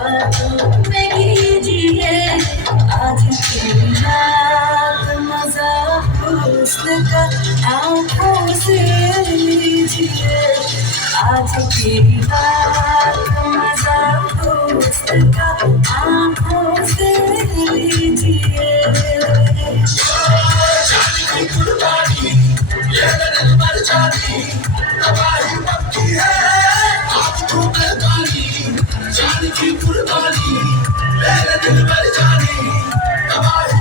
बातों में कीजिए आज की रात मजा हुस्न का आँखों से लीजिए आज की रात मजा हुस्न का आँखों से लीजिए जाने की कुर्बानी ये दिल मर जाती तबाही पक्की है आप तो बेगानी जाने की कुर्बानी मेरे दिल मर जानी तबाही